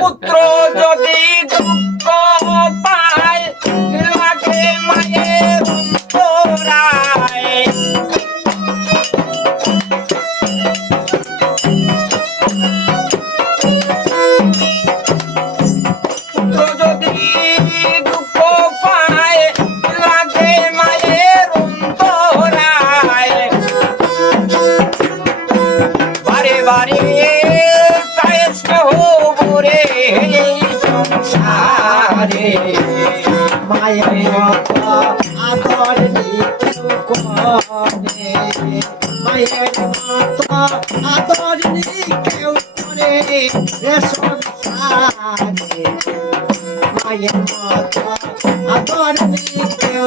পুত্র যদি দুঃখ এই সংসারে। মায়ের মতো আদর নিতু করে। মায়ের মতো আদর কেউ করে এ সংসারে মায়ের মতো আদর কেউ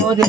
করে।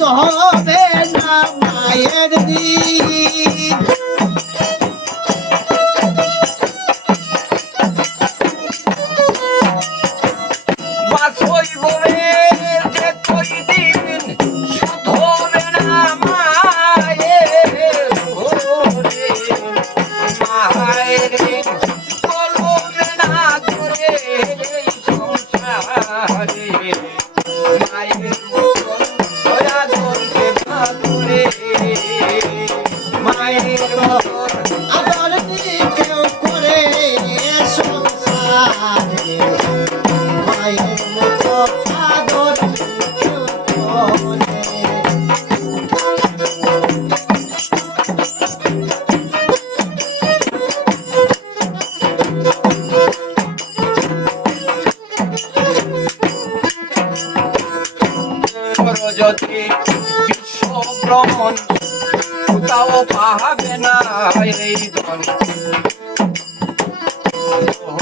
坐好啊对 যদি বিশ্ব ভ্রমণ কোথাও পাবে না এই ধন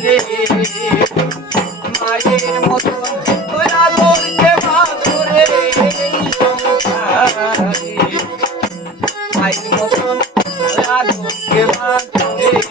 রে মায়ের মতন আদর দেবা মাধুরে মায়ের মতন আদর দেবা করে